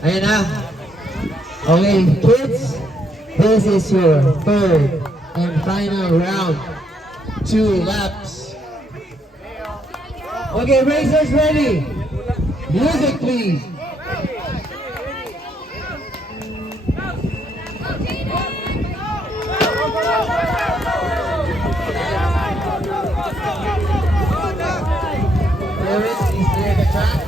Ayan na. Okay, kids, this is your third and final round. 2 laps. Okay, racers ready. Music, please. Parents, please clear the track.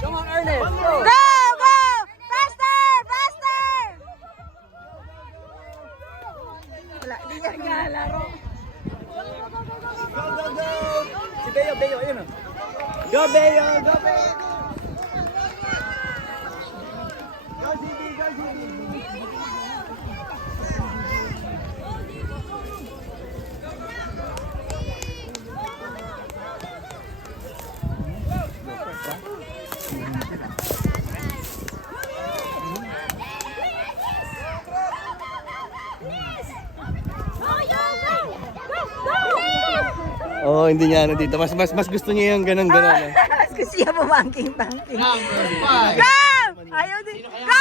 Come on, Ernest. Go! Go! Faster! Faster! Wala, di yan nga laro. Go, go, go! Si Beo, Beo, ayun o. Go, Beo! Go, Beo! Go, CB! Go, CB! Oo, hindi niya ano dito. Mas gusto niya yung ganun-ganun. Mas gusto niya bumangking-bangking. Number 5. Go! Ayaw din. Go,